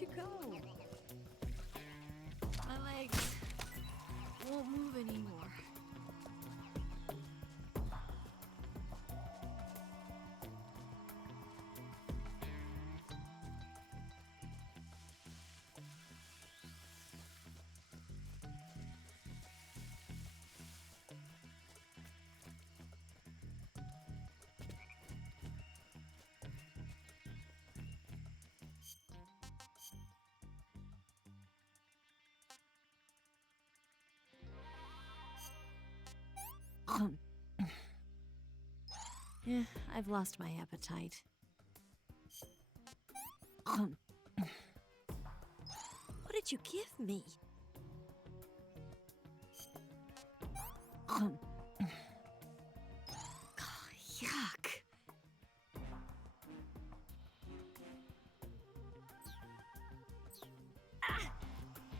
you go? My legs won't move anymore. Yeah, I've lost my appetite. What did you give me? Oh, yuck.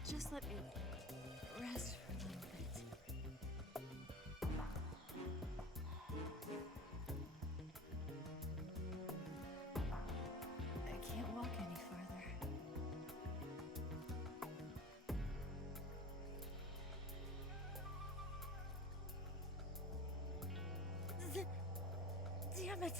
Just let me rest for a little bit. I can't walk any farther. Damn it!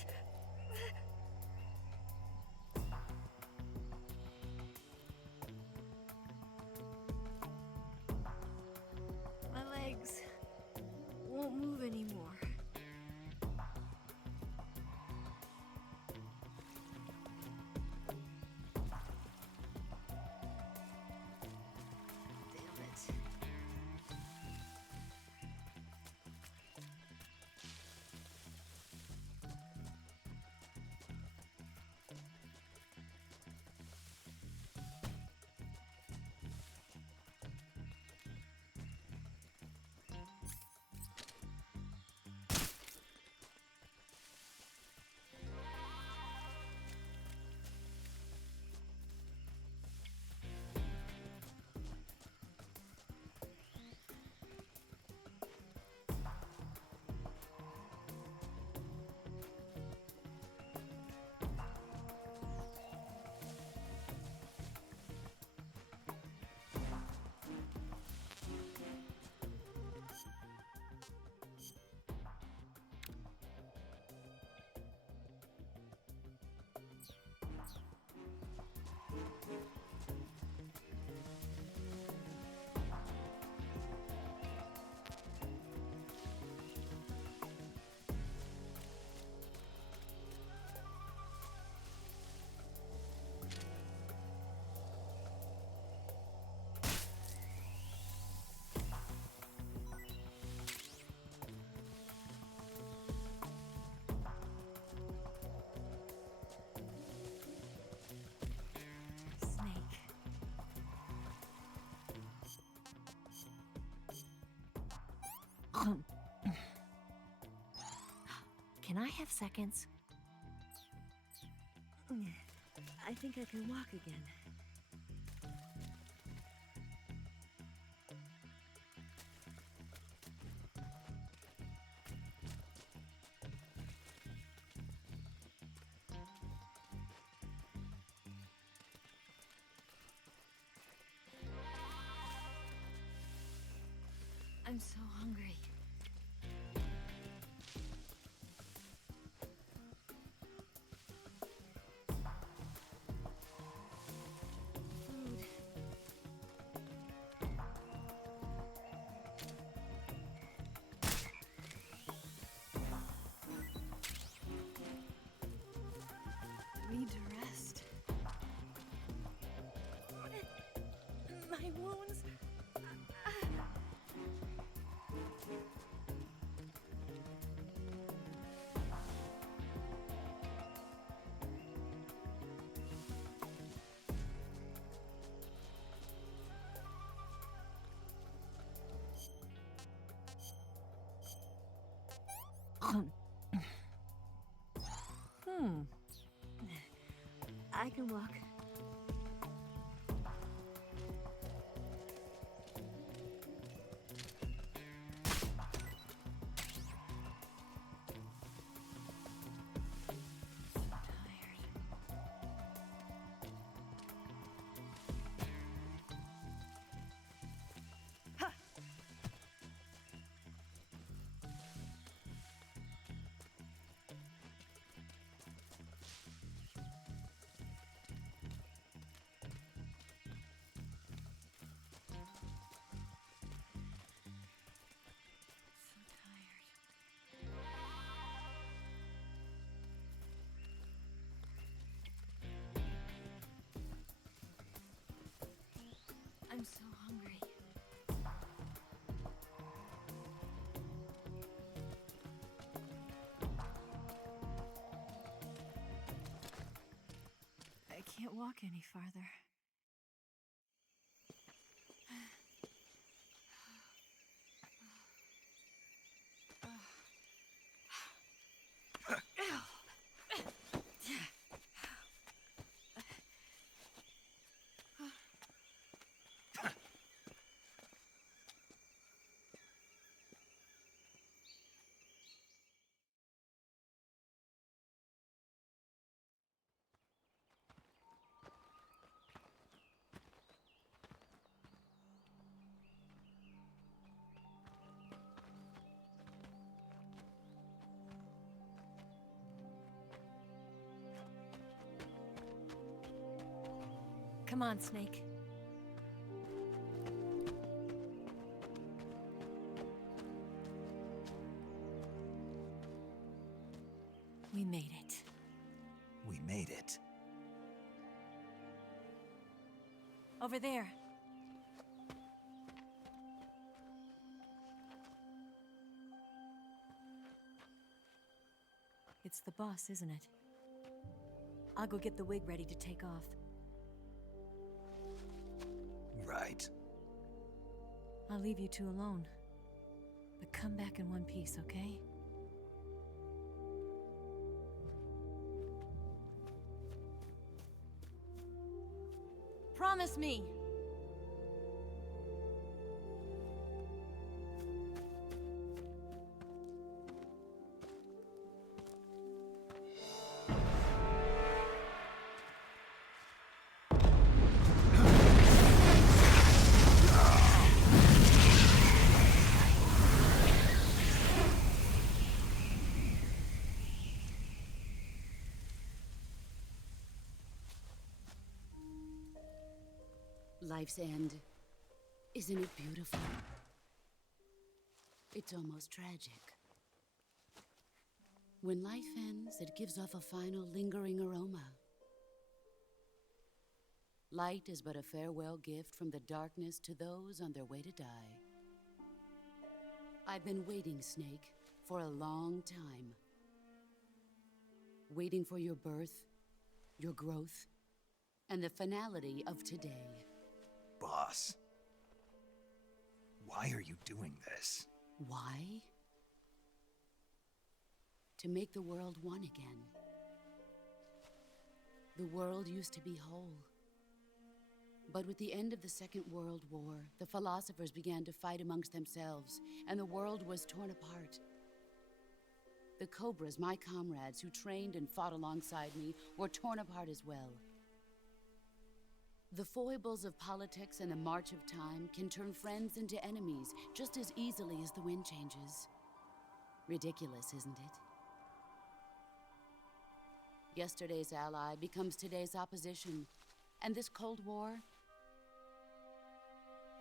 My legs won't move anymore. Damn it. Can I have seconds? I think I can walk again. I'm so hungry. Food. Need to rest. My wounds. I can walk. walk any farther. Come on, Snake. We made it. We made it. Over there. It's the boss, isn't it? I'll go get the wig ready to take off. Right. I'll leave you two alone. But come back in one piece, okay? Promise me! Life's end. Isn't it beautiful? It's almost tragic. When life ends, it gives off a final lingering aroma. Light is but a farewell gift from the darkness to those on their way to die. I've been waiting, Snake, for a long time. Waiting for your birth, your growth, and the finality of today. Boss. Why are you doing this? Why? To make the world one again. The world used to be whole. But with the end of the Second World War, the philosophers began to fight amongst themselves, and the world was torn apart. The Cobras, my comrades who trained and fought alongside me, were torn apart as well. The foibles of politics and the march of time can turn friends into enemies just as easily as the wind changes. Ridiculous, isn't it? Yesterday's ally becomes today's opposition. And this Cold War?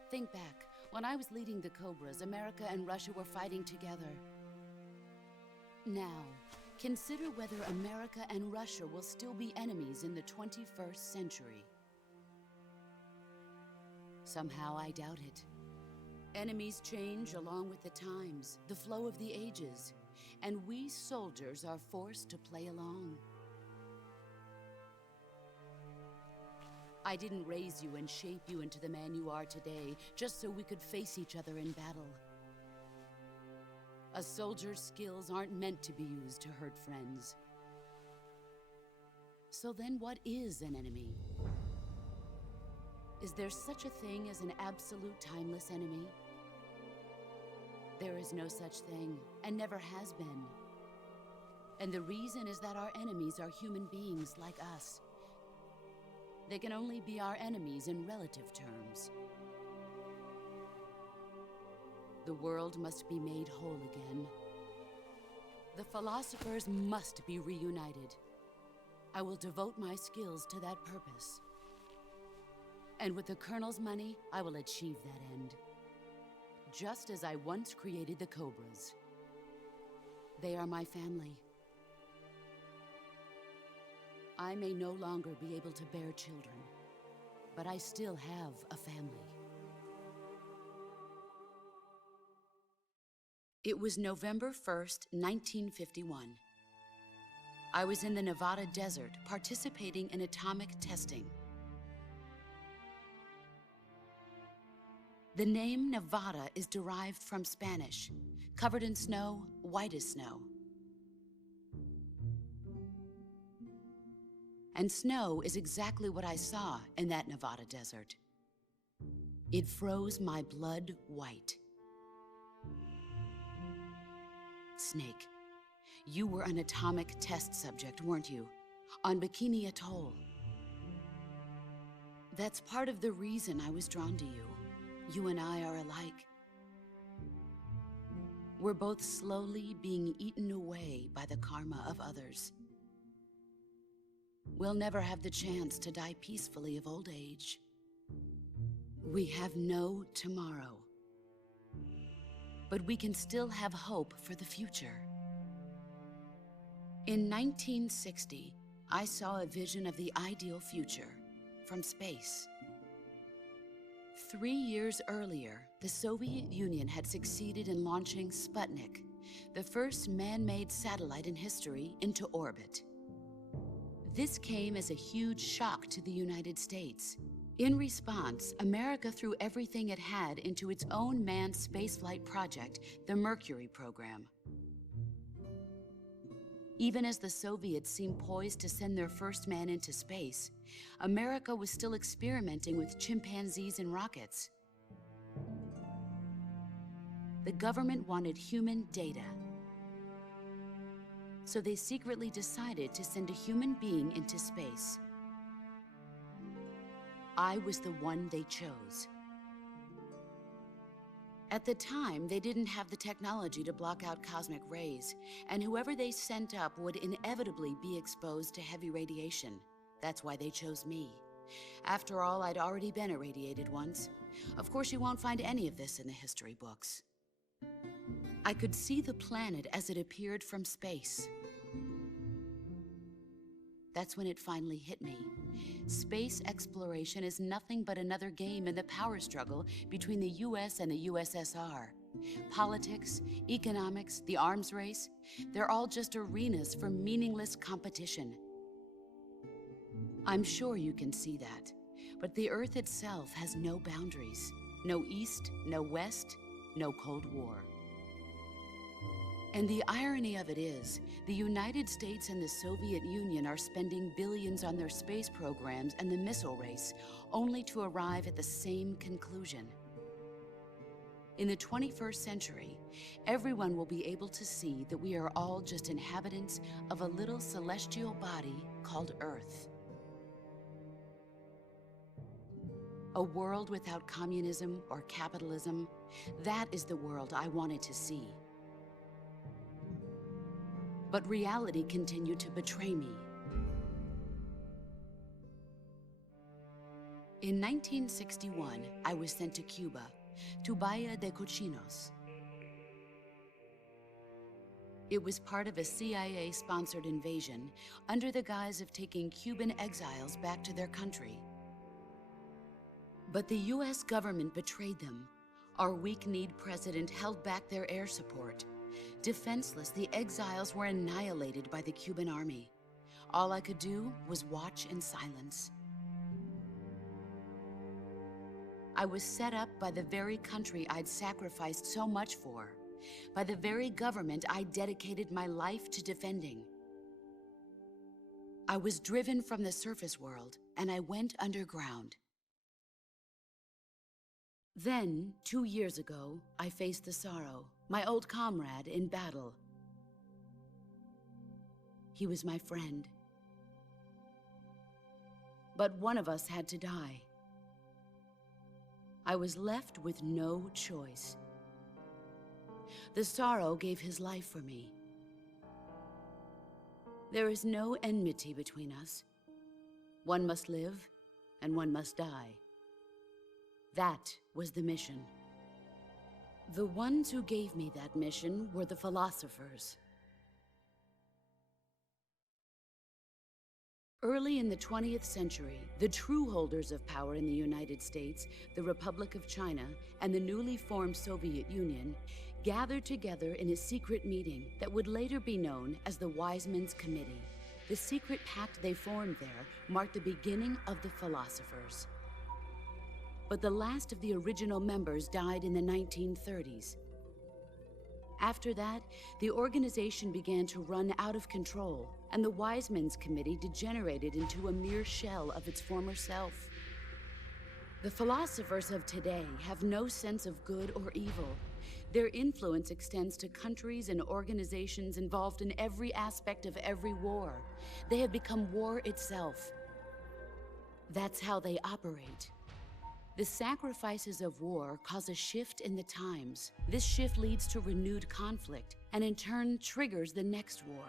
Think back. When I was leading the Cobras, America and Russia were fighting together. Now, consider whether America and Russia will still be enemies in the 21st century. Somehow I doubt it. Enemies change along with the times, the flow of the ages, and we soldiers are forced to play along. I didn't raise you and shape you into the man you are today just so we could face each other in battle. A soldier's skills aren't meant to be used to hurt friends. So then what is an enemy? Is there such a thing as an absolute timeless enemy? There is no such thing, and never has been. And the reason is that our enemies are human beings like us. They can only be our enemies in relative terms. The world must be made whole again. The philosophers must be reunited. I will devote my skills to that purpose. And with the Colonel's money, I will achieve that end. Just as I once created the Cobras. They are my family. I may no longer be able to bear children, but I still have a family. It was November 1st, 1951. I was in the Nevada desert participating in atomic testing. The name Nevada is derived from Spanish, covered in snow, white as snow. And snow is exactly what I saw in that Nevada desert. It froze my blood white. Snake, you were an atomic test subject, weren't you? On Bikini Atoll. That's part of the reason I was drawn to you. You and I are alike. We're both slowly being eaten away by the karma of others. We'll never have the chance to die peacefully of old age. We have no tomorrow. But we can still have hope for the future. In 1960, I saw a vision of the ideal future from space. 3 years earlier, the Soviet Union had succeeded in launching Sputnik, the first man-made satellite in history, into orbit. This came as a huge shock to the United States. In response, America threw everything it had into its own manned spaceflight project, the Mercury program. Even as the Soviets seemed poised to send their first man into space, America was still experimenting with chimpanzees and rockets. The government wanted human data. So they secretly decided to send a human being into space. I was the one they chose. At the time, they didn't have the technology to block out cosmic rays, and whoever they sent up would inevitably be exposed to heavy radiation. That's why they chose me. After all, I'd already been irradiated once. Of course, you won't find any of this in the history books. I could see the planet as it appeared from space. That's when it finally hit me. Space exploration is nothing but another game in the power struggle between the US and the USSR. Politics, economics, the arms race, they're all just arenas for meaningless competition. I'm sure you can see that, but the Earth itself has no boundaries. No East, no West, no Cold War. And the irony of it is, the United States and the Soviet Union are spending billions on their space programs and the missile race, only to arrive at the same conclusion. In the 21st century, everyone will be able to see that we are all just inhabitants of a little celestial body called Earth. A world without communism or capitalism, that is the world I wanted to see. But reality continued to betray me. In 1961, I was sent to Cuba, to Bahia de Cochinos. It was part of a CIA-sponsored invasion under the guise of taking Cuban exiles back to their country. But the US government betrayed them. Our weak-kneed president held back their air support. Defenseless, the exiles were annihilated by the Cuban army. All I could do was watch in silence. I was set up by the very country I'd sacrificed so much for, by the very government I dedicated my life to defending. I was driven from the surface world, and I went underground. Then, 2 years ago, I faced the Sorrow, my old comrade in battle. He was my friend. But one of us had to die. I was left with no choice. The Sorrow gave his life for me. There is no enmity between us. One must live, and one must die. That was the mission. The ones who gave me that mission were the philosophers. Early in the 20th century, the true holders of power in the United States, the Republic of China, and the newly formed Soviet Union gathered together in a secret meeting that would later be known as the Wise Men's Committee. The secret pact they formed there marked the beginning of the philosophers. but the last of the original members died in the 1930s. After that, the organization began to run out of control, and the Wise Men's Committee degenerated into a mere shell of its former self. The philosophers of today have no sense of good or evil. Their influence extends to countries and organizations involved in every aspect of every war. They have become war itself. That's how they operate. The sacrifices of war cause a shift in the times. This shift leads to renewed conflict, and in turn triggers the next war.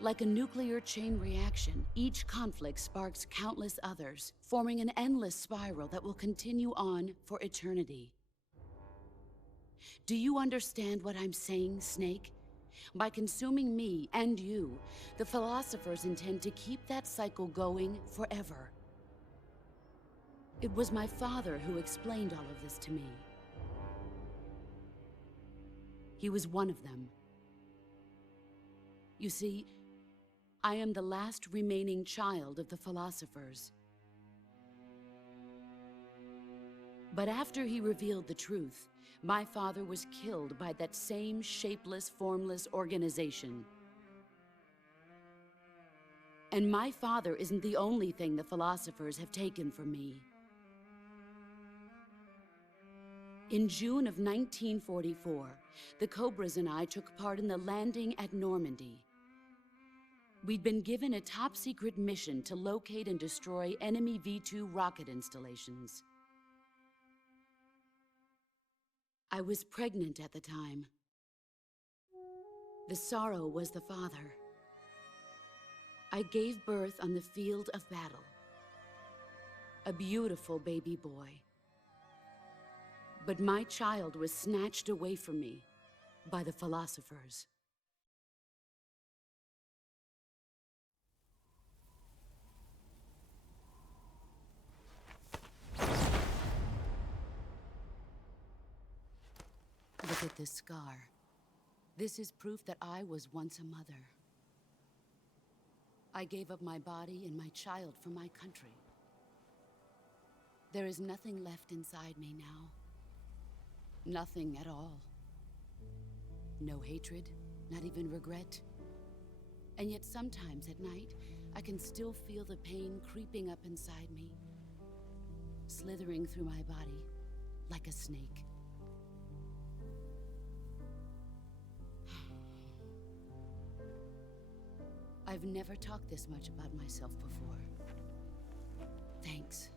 Like a nuclear chain reaction, each conflict sparks countless others, forming an endless spiral that will continue on for eternity. Do you understand what I'm saying, Snake? By consuming me and you, the philosophers intend to keep that cycle going forever. It was my father who explained all of this to me. He was one of them. You see, I am the last remaining child of the philosophers. But after he revealed the truth, my father was killed by that same shapeless, formless organization. And my father isn't the only thing the philosophers have taken from me. In June of 1944, the Cobras and I took part in the landing at Normandy. We'd been given a top-secret mission to locate and destroy enemy V-2 rocket installations. I was pregnant at the time. The sorrow was the father. I gave birth on the field of battle. A beautiful baby boy. But my child was snatched away from me by the philosophers. Look at this scar. This is proof that I was once a mother. I gave up my body and my child for my country. There is nothing left inside me now. Nothing at all. No hatred, not even regret. And yet sometimes at night, I can still feel the pain creeping up inside me, slithering through my body like a snake. I've never talked this much about myself before. Thanks.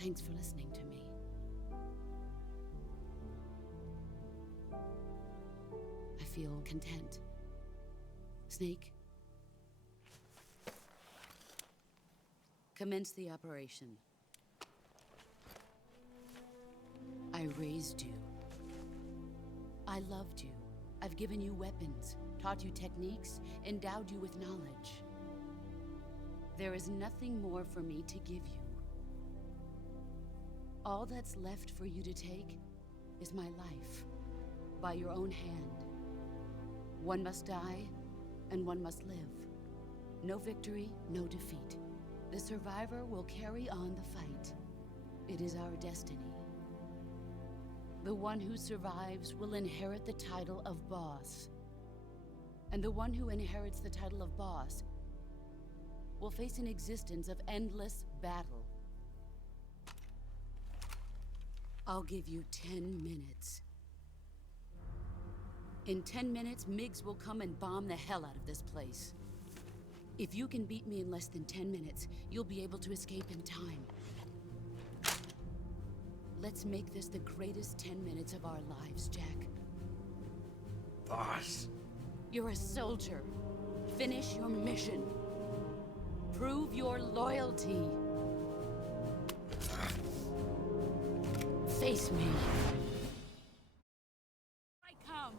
Thanks for listening to me. I feel content. Snake? Commence the operation. I raised you. I loved you. I've given you weapons, taught you techniques, endowed you with knowledge. There is nothing more for me to give you. All that's left for you to take is my life, by your own hand. One must die, and one must live. No victory, no defeat. The survivor will carry on the fight. It is our destiny. The one who survives will inherit the title of boss. And the one who inherits the title of boss will face an existence of endless battle. I'll give you 10 minutes. In 10 minutes, MiGs will come and bomb the hell out of this place. If you can beat me in less than 10 minutes, you'll be able to escape in time. Let's make this the greatest 10 minutes of our lives, Jack. Boss. You're a soldier. Finish your mission. Prove your loyalty. Face me. I come.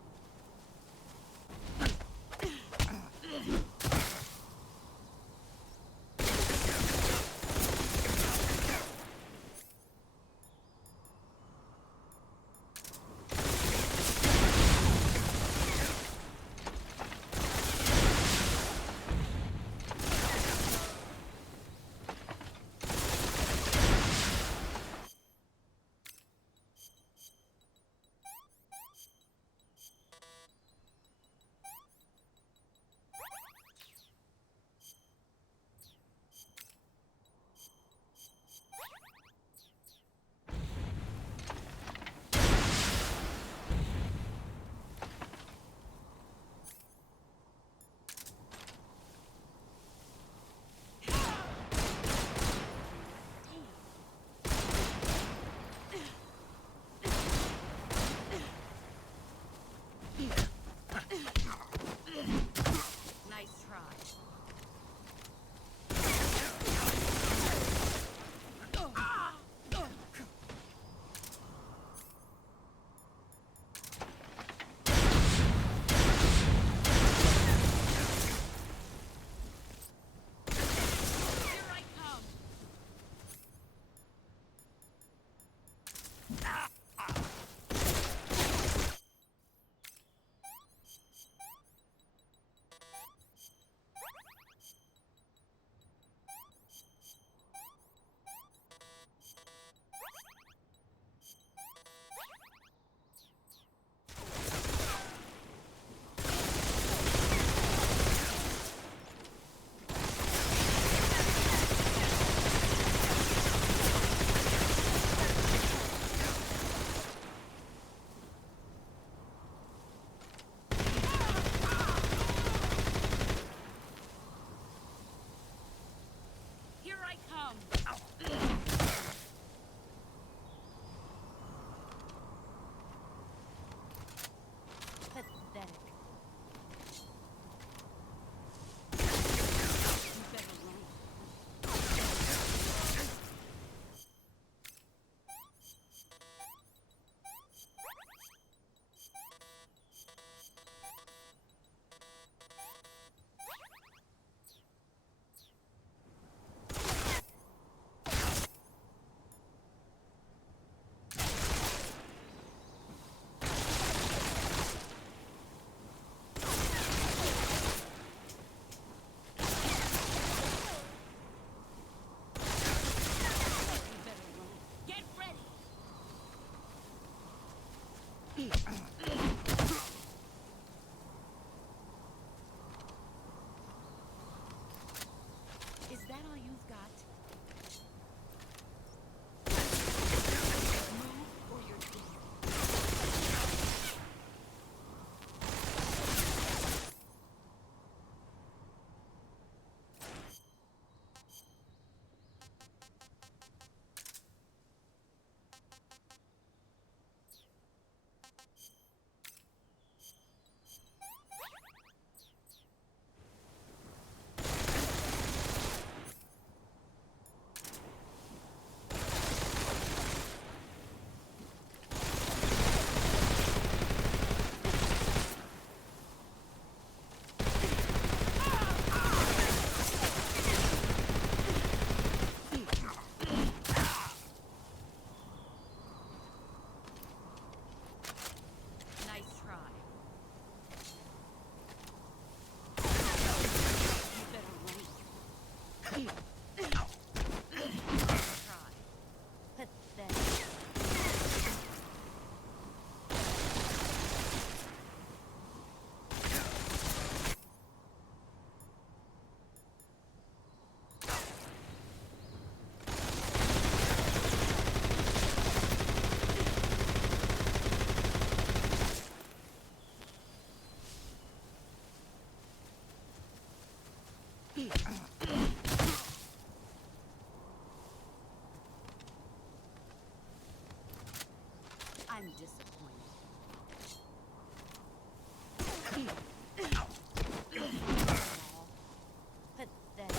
Pathetic.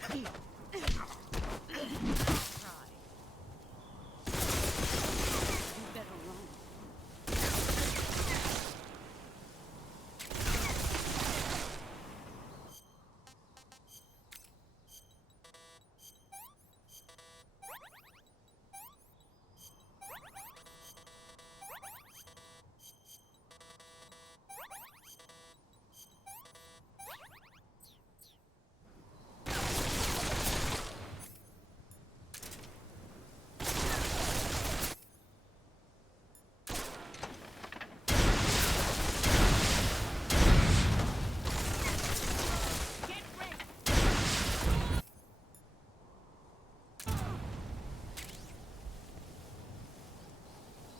Try. You better run.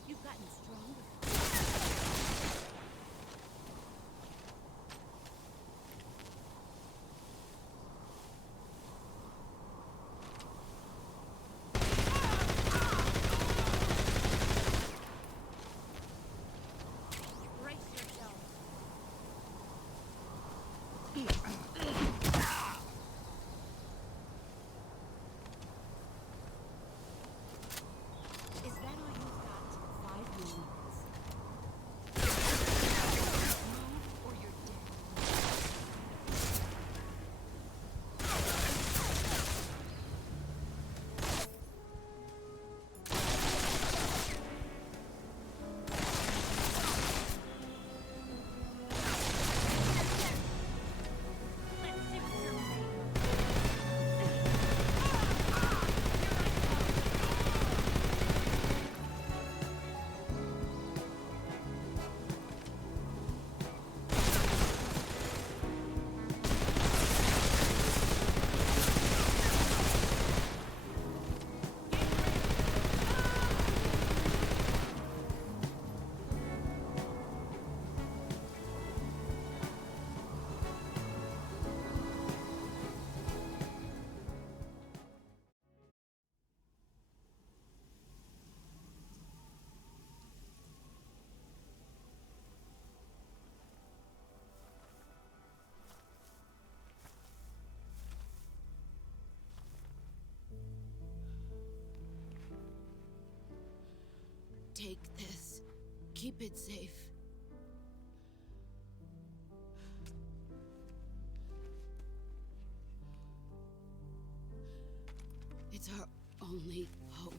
You've gotten stronger. Brace yourself. Is that all you've got? 5 minutes. Move or you're dead. Let's see what you're made of. Take this. Keep it safe. It's our only hope.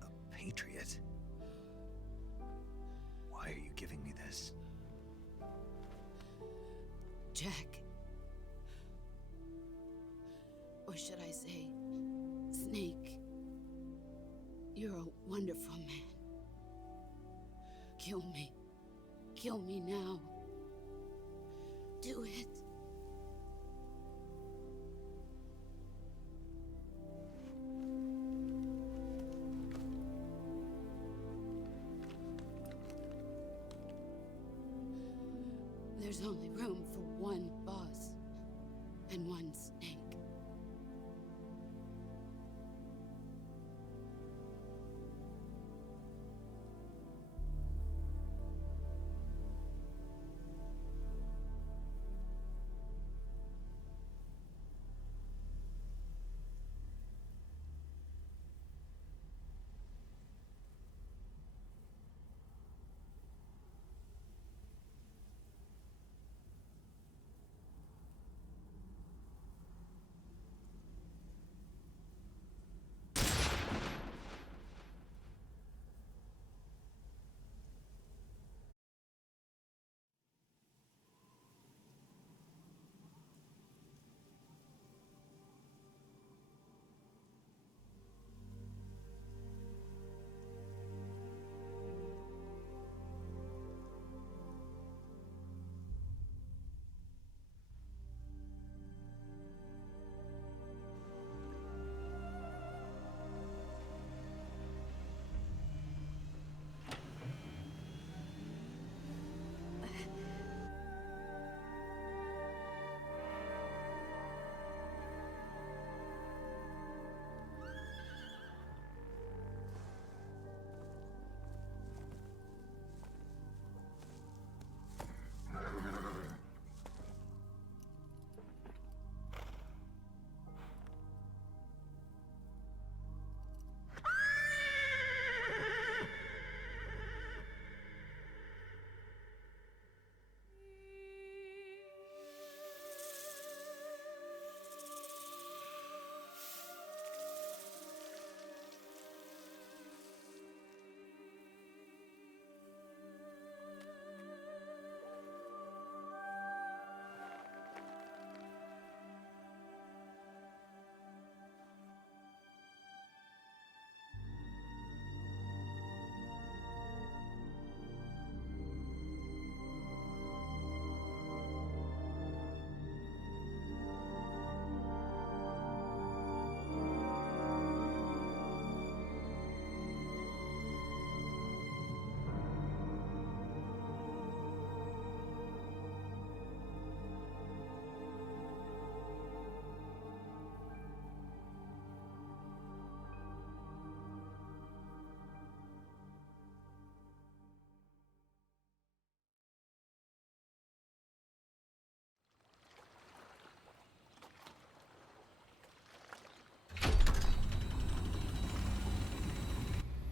A patriot? Why are you giving me this? Jack. Or should I say, Snake. You're a wonderful man. Kill me. Kill me now. Do it. There's only room for one boss and one snake.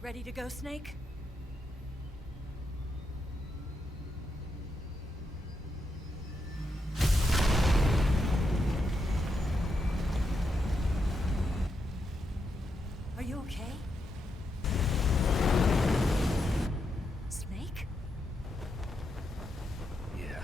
Ready to go, Snake? Are you okay? Snake? Yeah.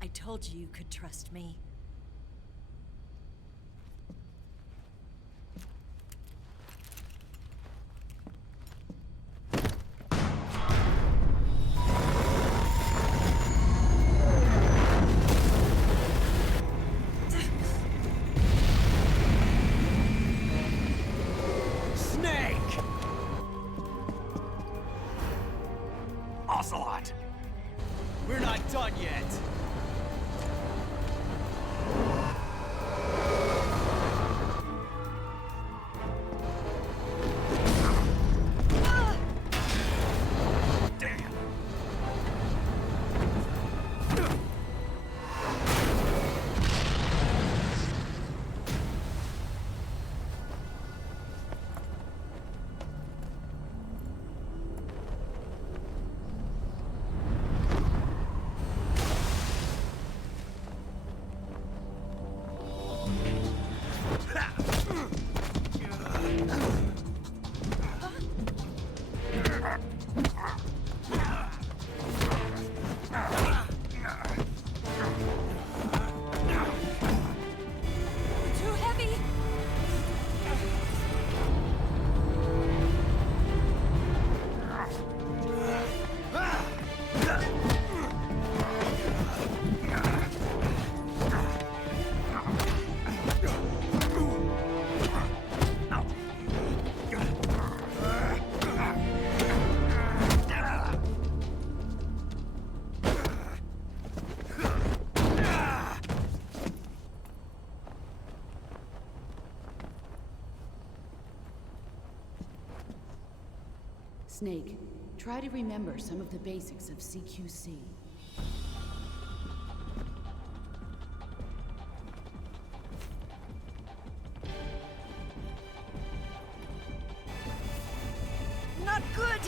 I told you you could trust me. Snake! Ocelot! We're not done yet. Damn! Too heavy! Snake, try to remember some of the basics of CQC. Not good!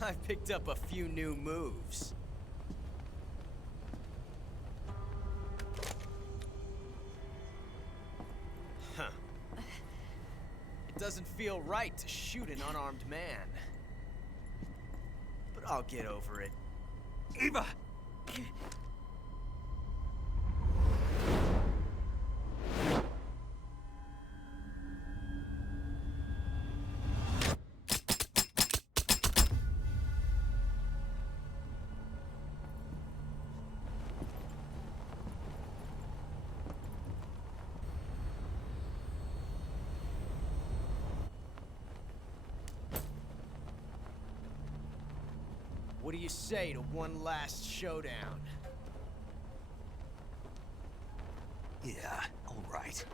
I picked up a few new moves. Huh. It doesn't feel right to shoot an unarmed man. But I'll get over it. Eva! What do you say to one last showdown? Yeah, all right.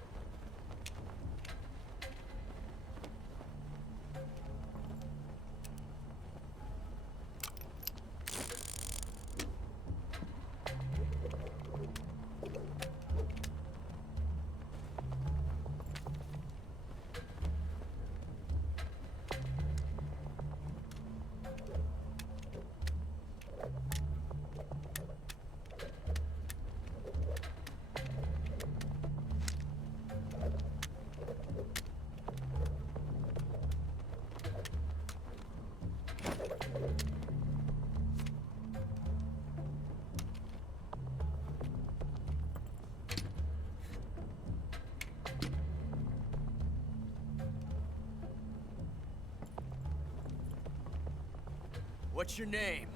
What's your name?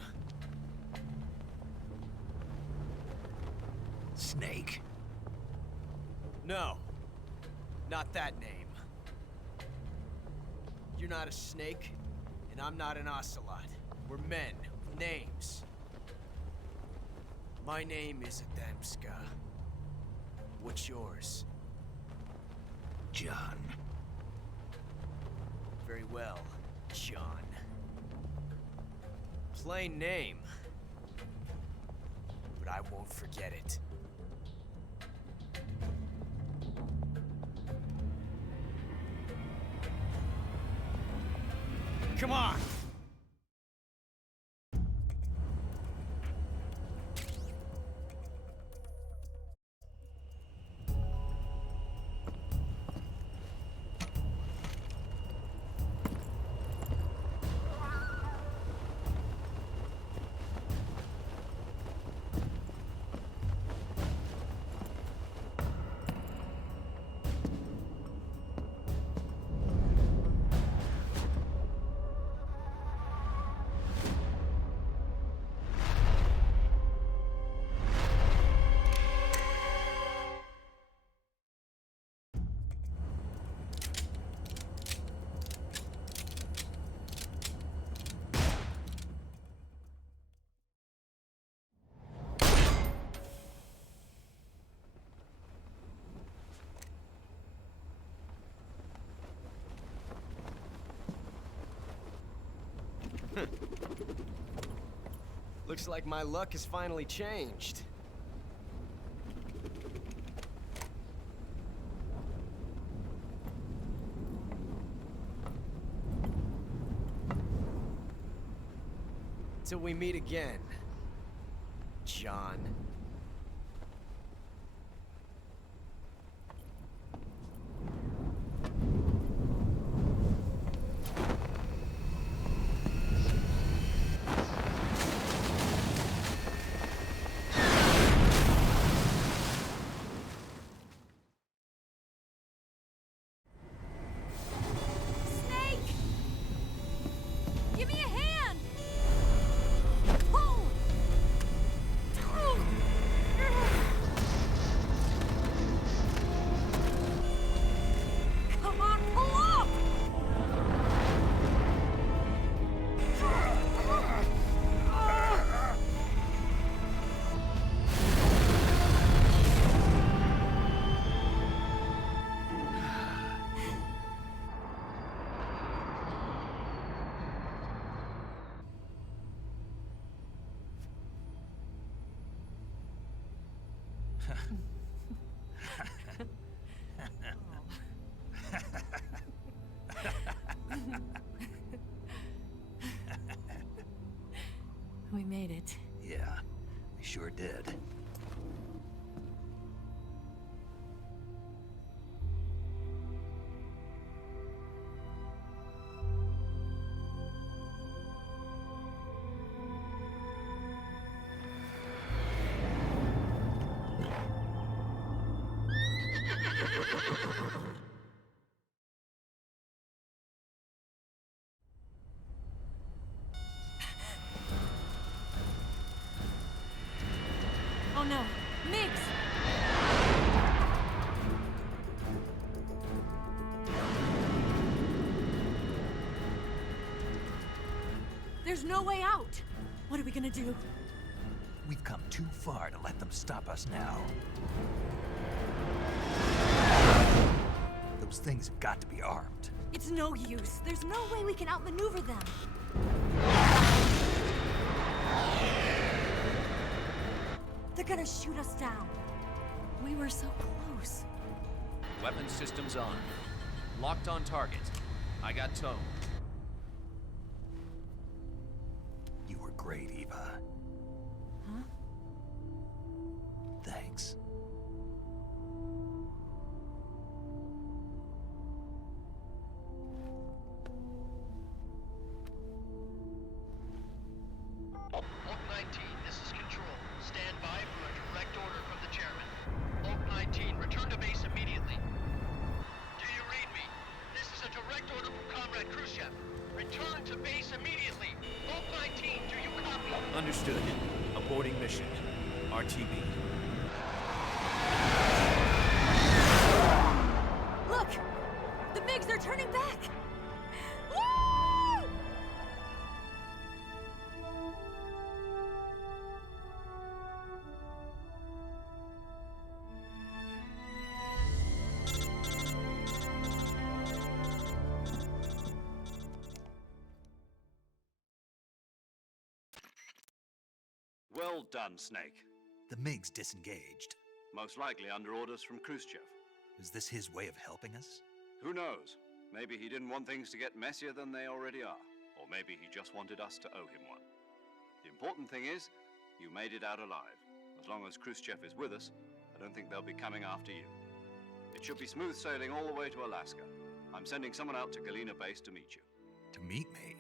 Snake. No. Not that name. You're not a snake, and I'm not an ocelot. We're men with names. My name is Adamska. What's yours? John. Very well, John. Plain name. But I won't forget it. Come on! Looks like my luck has finally changed. Till we meet again, John. Snake! Give me a hand! Pull! Come on, pull up! We made it. Yeah, we sure did. Oh no, Mix! There's no way out! What are we gonna do? We've come too far to let them stop us now. Those things have got to be armed. It's no use. There's no way we can outmaneuver them. They're gonna shoot us down. We were so close. Weapon systems on. Locked on target. I got towed. You were great, Eva. Huh? Thanks. Oak 19, this is Control. Stand by for a direct order from the chairman. Oak 19, return to base immediately. Do you read me? This is a direct order from Comrade Khrushchev. Return to base immediately. Oak 19, do you copy? Understood. Aborting mission. RTB. Look! The MiGs are turning back! Woo! Well done, Snake. The MiG's disengaged. Most likely under orders from Khrushchev. Is this his way of helping us? Who knows? Maybe he didn't want things to get messier than they already are. Or maybe he just wanted us to owe him one. The important thing is, you made it out alive. As long as Khrushchev is with us, I don't think they'll be coming after you. It should be smooth sailing all the way to Alaska. I'm sending someone out to Galena Base to meet you. To meet me?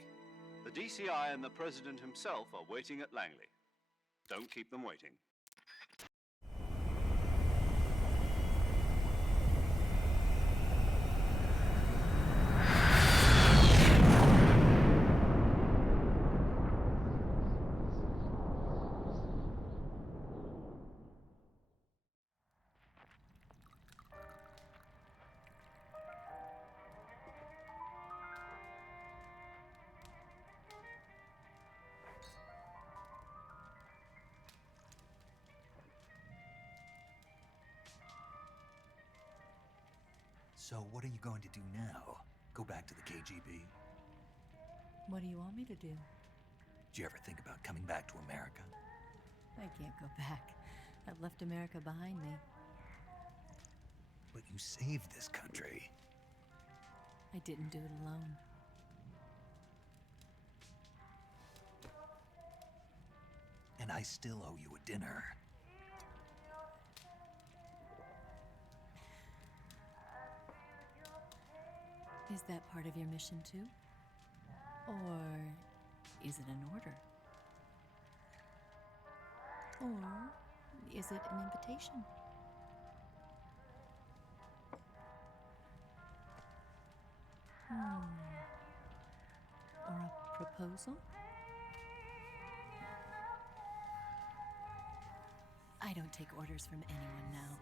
The DCI and the President himself are waiting at Langley. Don't keep them waiting. So what are you going to do now? Go back to the KGB? What do you want me to do? Did you ever think about coming back to America? I can't go back. I've left America behind me. But you saved this country. I didn't do it alone. And I still owe you a dinner. Is that part of your mission too? Or is it an order? Or is it an invitation? Or a proposal? I don't take orders from anyone now.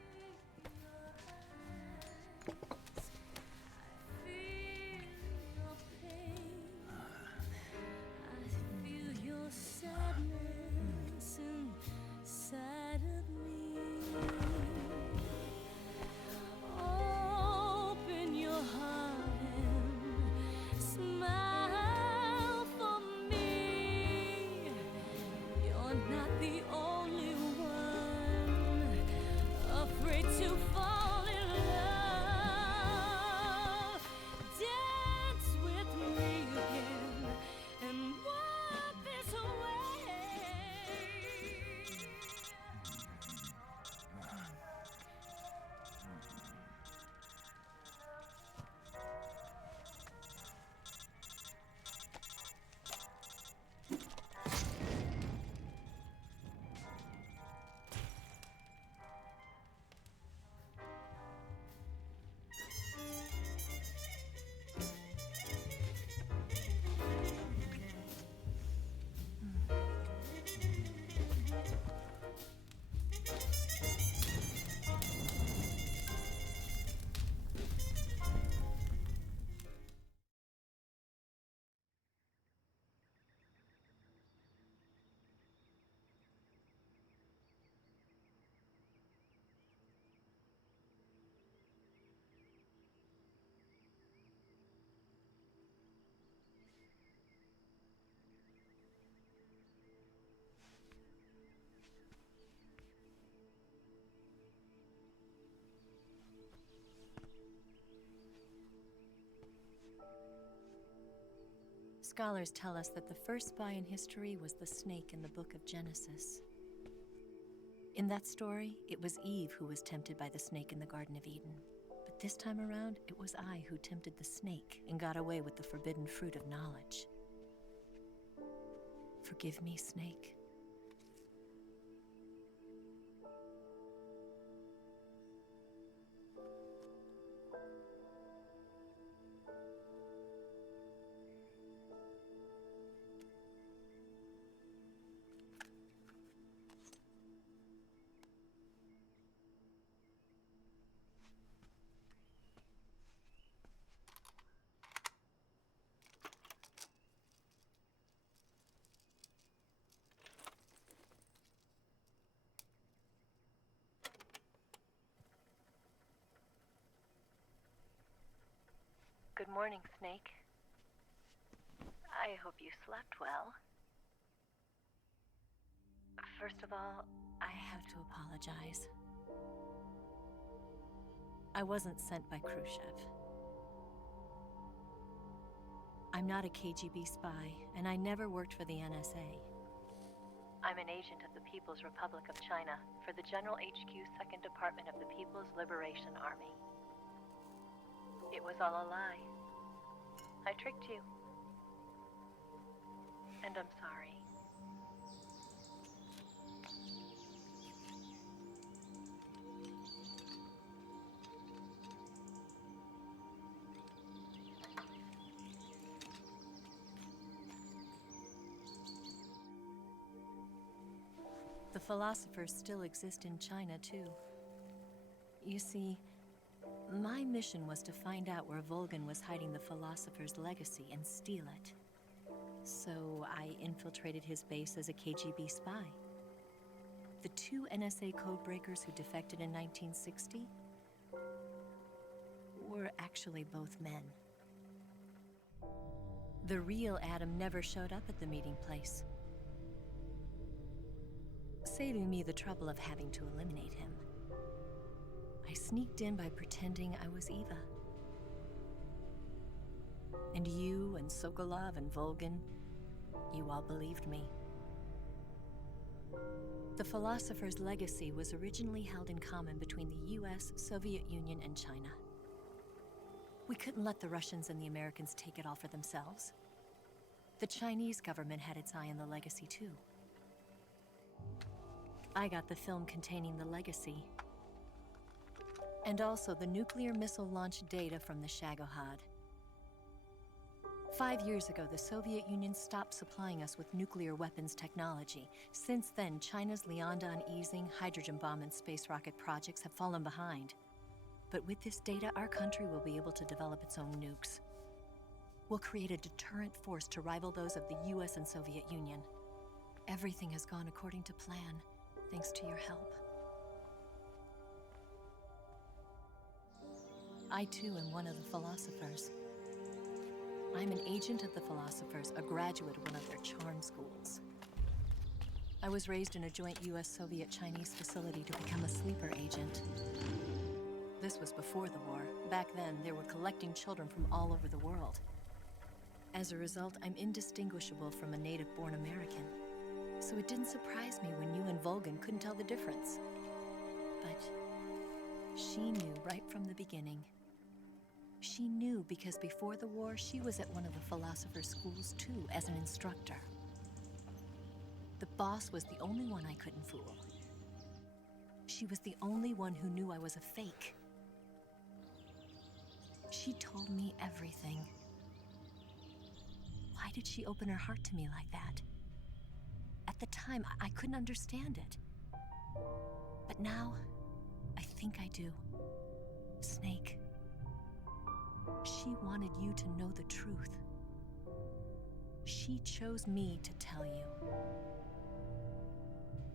Scholars tell us that the first spy in history was the snake in the book of Genesis. In that story, it was Eve who was tempted by the snake in the Garden of Eden. But this time around, it was I who tempted the snake and got away with the forbidden fruit of knowledge. Forgive me, Snake. Good morning, Snake. I hope you slept well. First of all, I have to apologize. I wasn't sent by Khrushchev. I'm not a KGB spy, and I never worked for the NSA. I'm an agent of the People's Republic of China for the General HQ 2nd Department of the People's Liberation Army. It was all a lie. I tricked you. And I'm sorry. The philosophers still exist in China, too. You see, my mission was to find out where Volgin was hiding the philosopher's legacy and steal it. So I infiltrated his base as a KGB spy. The 2 NSA codebreakers who defected in 1960 were actually both men. The real Adam never showed up at the meeting place, saving me the trouble of having to eliminate him. I sneaked in by pretending I was Eva. And you and Sokolov and Volgin, you all believed me. The philosopher's legacy was originally held in common between the US, Soviet Union, and China. We couldn't let the Russians and the Americans take it all for themselves. The Chinese government had its eye on the legacy, too. I got the film containing the legacy, and also the nuclear missile launch data from the Shagohod. 5 years ago, the Soviet Union stopped supplying us with nuclear weapons technology. Since then, China's Liaodong easing, hydrogen bomb, and space rocket projects have fallen behind. But with this data, our country will be able to develop its own nukes. We'll create a deterrent force to rival those of the US and Soviet Union. Everything has gone according to plan, thanks to your help. I too am one of the philosophers. I'm an agent of the philosophers, a graduate of one of their charm schools. I was raised in a joint US-Soviet-Chinese facility to become a sleeper agent. This was before the war. Back then, they were collecting children from all over the world. As a result, I'm indistinguishable from a native-born American. So it didn't surprise me when you and Volgin couldn't tell the difference. But she knew right from the beginning. She knew because before the war, she was at one of the philosopher's schools too, as an instructor. The boss was the only one I couldn't fool. She was the only one who knew I was a fake. She told me everything. Why did she open her heart to me like that? At the time, I couldn't understand it. But now, I think I do. Snake. She wanted you to know the truth. She chose me to tell you.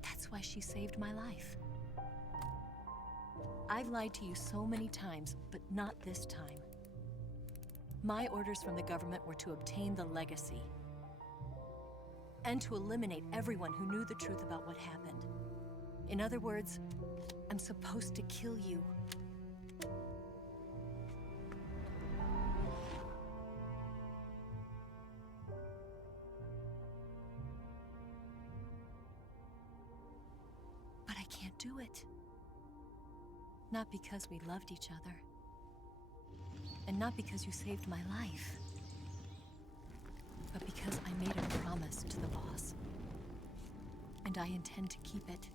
That's why she saved my life. I've lied to you so many times, but not this time. My orders from the government were to obtain the legacy and to eliminate everyone who knew the truth about what happened. In other words, I'm supposed to kill you. But I can't do it. Not because we loved each other. And not because you saved my life. But because I made a promise to the boss. And I intend to keep it.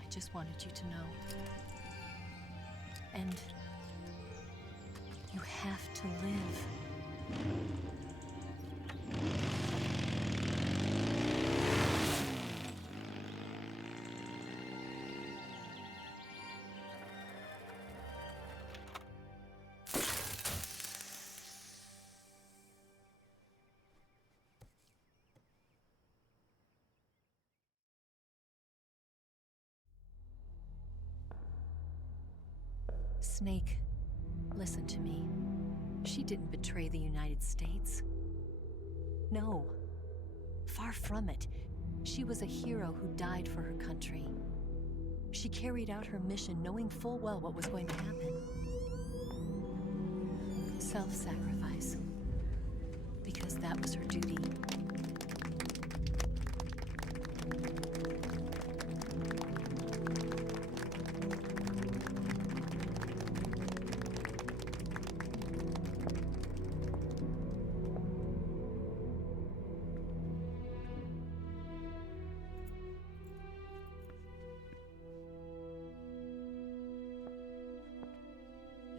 I just wanted you to know. And you have to live. Snake, didn't betray the United States. No, far from it. She was a hero who died for her country. She carried out her mission knowing full well what was going to happen. Self-sacrifice. Because that was her duty.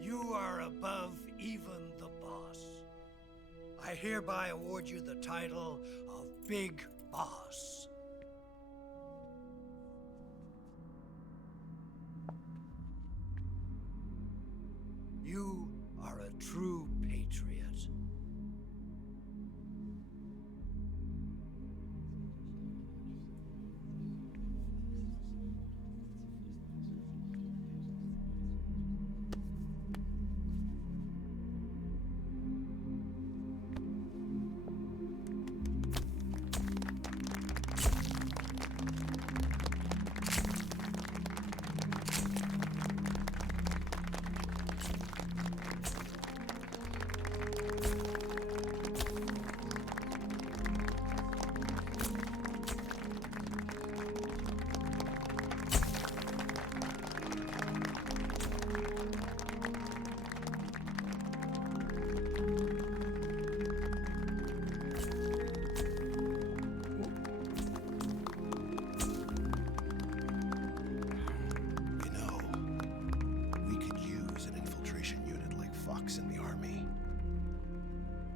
You are above even the boss. I hereby award you the title of Big Boss. You are a true patriot.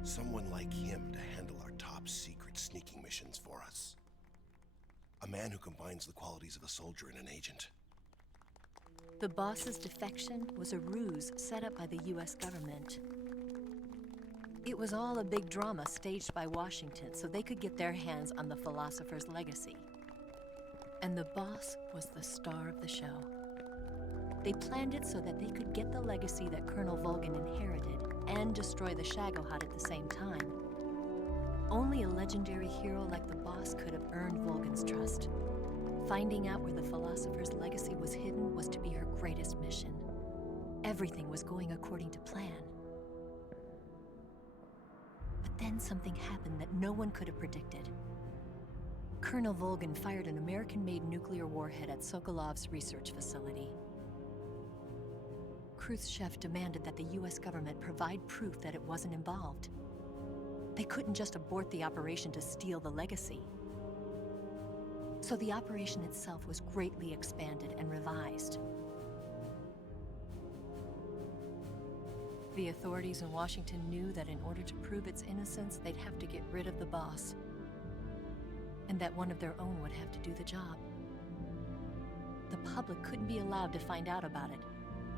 Someone like him to handle our top secret sneaking missions for us. A man who combines the qualities of a soldier and an agent. The boss's defection was a ruse set up by the US government. It was all a big drama staged by Washington so they could get their hands on the philosopher's legacy. And the boss was the star of the show. They planned it so that they could get the legacy that Colonel Volgin inherited and destroy the Shagohod at the same time. Only a legendary hero like the boss could have earned Volgin's trust. Finding out where the philosopher's legacy was hidden was to be her greatest mission. Everything was going according to plan. But then something happened that no one could have predicted. Colonel Volgin fired an American-made nuclear warhead at Sokolov's research facility. Khrushchev demanded that the US government provide proof that it wasn't involved. They couldn't just abort the operation to steal the legacy. So the operation itself was greatly expanded and revised. The authorities in Washington knew that in order to prove its innocence, they'd have to get rid of the boss, and that one of their own would have to do the job. The public couldn't be allowed to find out about it.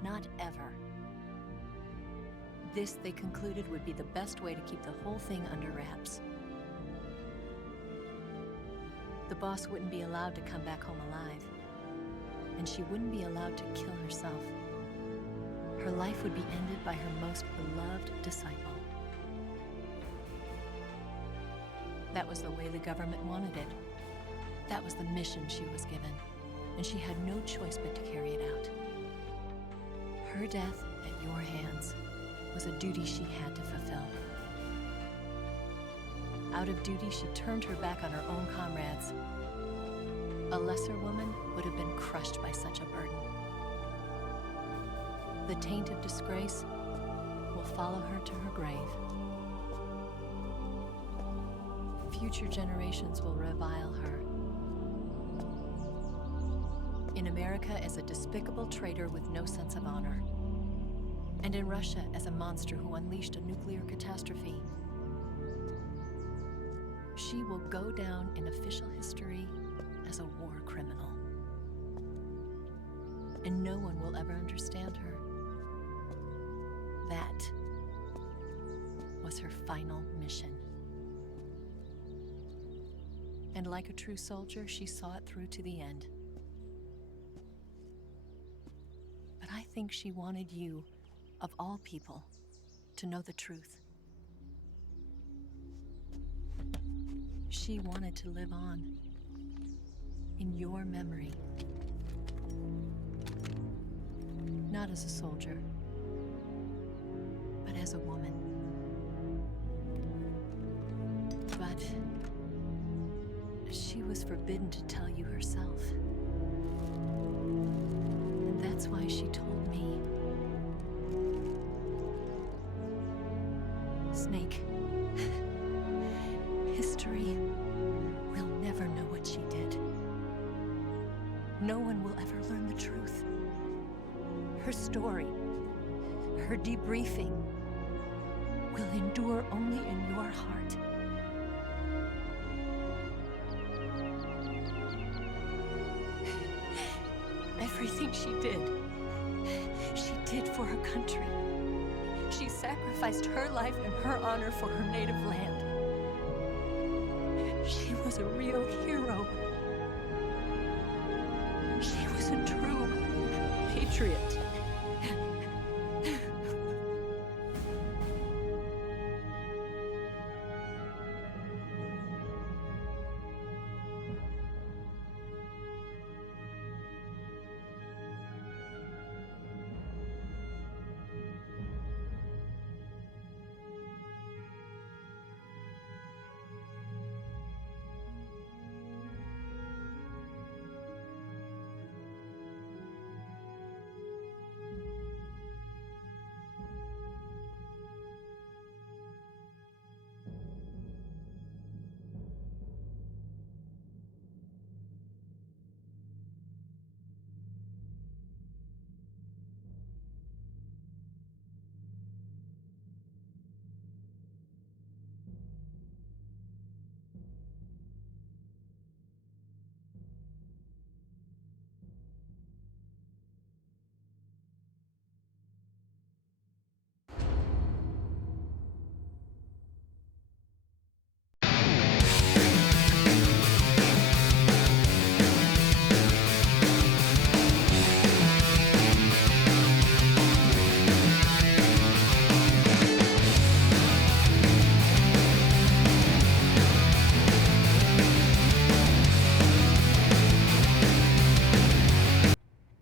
Not ever. This, they concluded, would be the best way to keep the whole thing under wraps. The boss wouldn't be allowed to come back home alive, and she wouldn't be allowed to kill herself. Her life would be ended by her most beloved disciple. That was the way the government wanted it. That was the mission she was given, and she had no choice but to carry it out. Her death at your hands was a duty she had to fulfill. Out of duty, she turned her back on her own comrades. A lesser woman would have been crushed by such a burden. The taint of disgrace will follow her to her grave. Future generations will revile her. In America as a despicable traitor with no sense of honor. And in Russia as a monster who unleashed a nuclear catastrophe. She will go down in official history as a war criminal. And no one will ever understand her. That was her final mission. And like a true soldier, she saw it through to the end. But I think she wanted you, of all people, to know the truth. She wanted to live on in your memory. Not as a soldier, but as a woman. But she was forbidden to tell you herself. And that's why she told me. Snake, history will never know what she did. No one will ever learn the truth. Her story, her debriefing, will endure only in your heart. Everything she did for her country. She sacrificed her life and her honor for her native land. She was a real hero. She was a true patriot.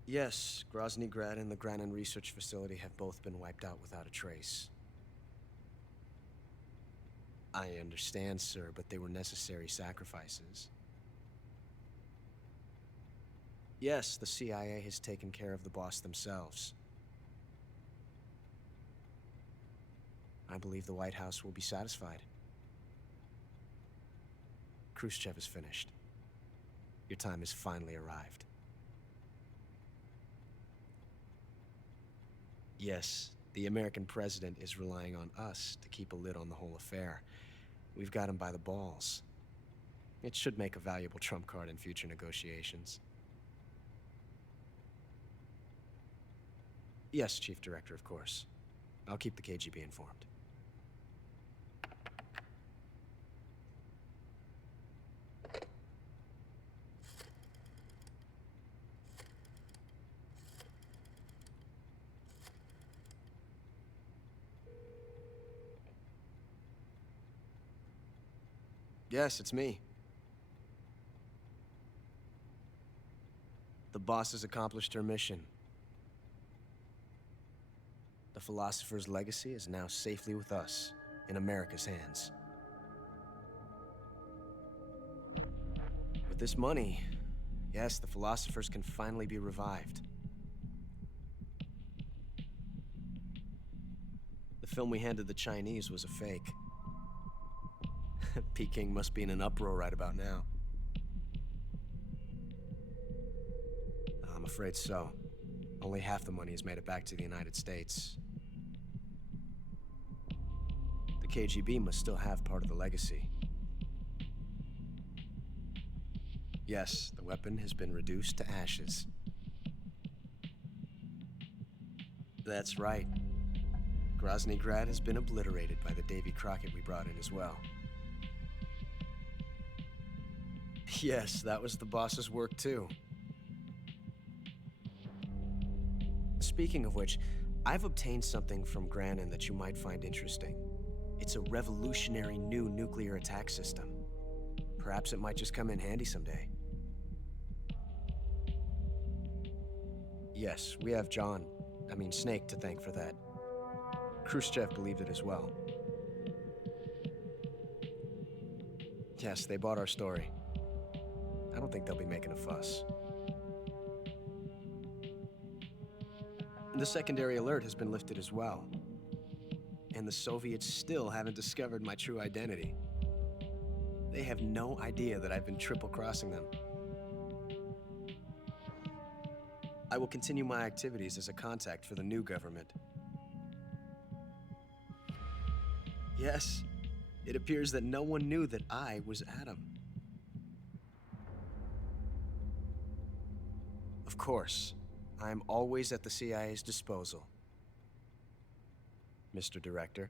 Yes, Grozny Grad and the Granin Research Facility have both been wiped out without a trace. I understand, sir, but they were necessary sacrifices. Yes, the CIA has taken care of the boss themselves. I believe the White House will be satisfied. Khrushchev is finished. Your time has finally arrived. Yes, the American president is relying on us to keep a lid on the whole affair. We've got him by the balls. It should make a valuable trump card in future negotiations. Yes, Chief Director, of course. I'll keep the KGB informed. Yes, it's me. The boss has accomplished her mission. The philosopher's legacy is now safely with us, in America's hands. With this money, yes, the philosophers can finally be revived. The film we handed the Chinese was a fake. Peking must be in an uproar right about now. I'm afraid so. Only half the money has made it back to the United States. The KGB must still have part of the legacy. Yes, the weapon has been reduced to ashes. That's right. Grozny Grad has been obliterated by the Davy Crockett we brought in as well. Yes, that was the boss's work too. Speaking of which, I've obtained something from Granin that you might find interesting. It's a revolutionary new nuclear attack system. Perhaps it might just come in handy someday. Yes, we have Snake to thank for that. Khrushchev believed it as well. Yes, they bought our story. I don't think they'll be making a fuss. The secondary alert has been lifted as well. And the Soviets still haven't discovered my true identity. They have no idea that I've been triple-crossing them. I will continue my activities as a contact for the new government. Yes, it appears that no one knew that I was Adam. Of course, I am always at the CIA's disposal, Mr. Director.